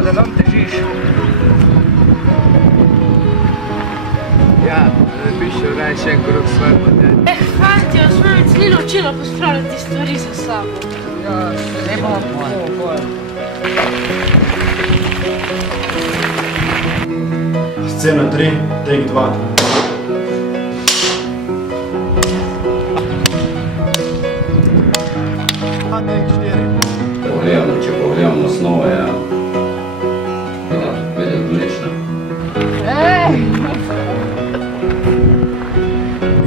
dela, da nam težiš. Ja, da bi šel reči krog svoje podjetje. Fantje, smo me celi naučilo pospravljati stvari za sabo. Ja, ne bomo pojem. Scena 3, take 2. Če pogledamo osnove, ja. Vede odlično.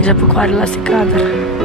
Že pokvarila si kader.